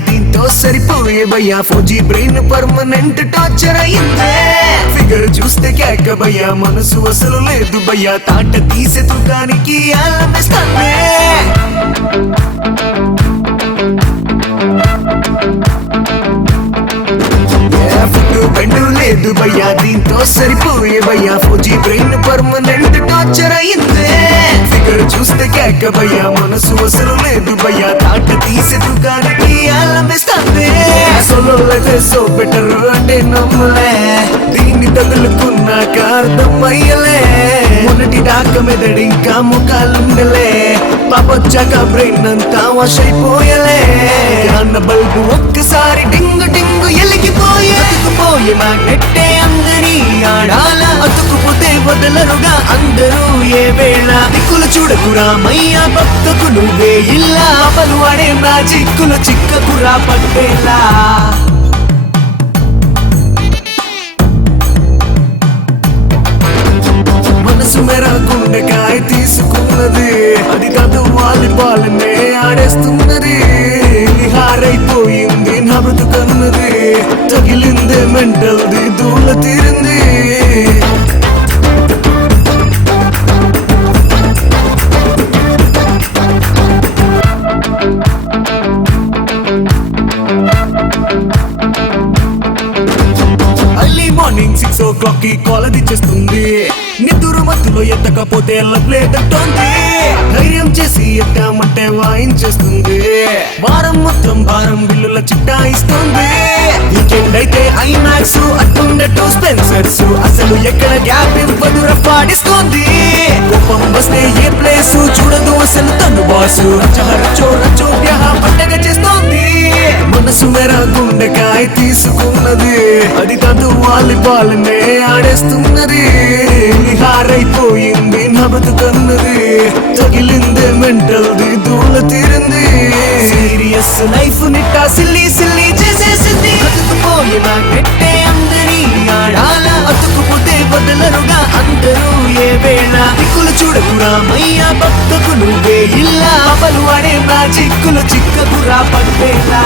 దీంతో సరిపోయే భయ్యా ఫౌజీ బ్రెయిన్ పర్మనెంట్ టార్చర్ అయిందే ఫిగర్ చూస్తే కేక భయ్యా మనసు అసలు లేదు భయ్యా తాట తీసే తుకానికి ఆలమిస్తానే బెండు లేదు భయ్యా దీంతో సరిపోయే భయ్యా ఫౌజీ బ్రెయిన్ పర్మనెంట్ టార్చర్ అయిందే ఫిగర్ చూస్తే కేక భయ్యా మనసు అసలు లేదు భయ్యా తాట తీసే దుకాణకి ఆలమిస్తానే సోలోలైతే సో బెటర్ అంటే నమ్మలే దీన్ని తగులుకున్నాక అర్థమయ్యలే మొన్నటి దాకా మెదడు ఇంకా ముఖాలుండలే పాపొచ్చాక బ్రెయిన్ అంతా వాష్ అయిపోయలే అన్న బల్బు ఒక్కసారి డింగు డింగు ఎలిగిపోయే అతుకుపోయే మాగ్నెట్టే అందరి ఆడాల అతుకుపోతే వదలరుగా అందరూ ఏ వేళ దిక్కులు చూడకురా మయ్య భక్తకు నువ్వే ఇల్లా పలు వాడే మ్యాజిక్కులు చిక్కకురా పట్టేలా మనసు మేర గుండెకాయ తీసుకున్నది అది కాదు వాలీబాల్నే ఆడేస్తున్నది హారైపోయింది నా బ్రతుకన్నది తగిలిందే మెంటల్ది దూల తీరింది మార్నింగ్ 6 o'clock కి కాలది చేస్తుంది నిద్ర మత్తులో ఎత్తకపోతే లేదంటోంది ధైర్యం చేసి ఎత్తామంటే వాయించేస్తుంది వారం మొత్తం భారం బిల్లుల చిట్టా ఇస్తుంది వీకెండ్ అయితే ఐమాక్స్ అట్టుండటో స్పెన్సర్స్ అసలు ఎక్కడ గ్యాప్ ఇవ్వదు రఫాడిస్తుంది కోపం వస్తే ఏ ప్లేస్ చూడదు అసలు తను బాసు రచో పండగ చేస్తోంది మనసు మేర గుండెకాయ తీసుకున్నది అది కాదు వాలీబాల్నే ఆడేస్తున్నది హారైపోయింది నా బతుకన్నది తగిలిందే మెంటల్ది దూల తీరింది serious life Nitta silly silly చేసేసింది అతుకుపోయి నా గట్టే అందరి ఆడాల అతుకుపోతే వదలరుగా అందరూ ఏ వేళ దిక్కులు చూడకురా మయ్య భక్తకు నువ్వే ఇల్లా పలు వాడే మ్యాజిక్కులు చిక్కకురా పట్టేలా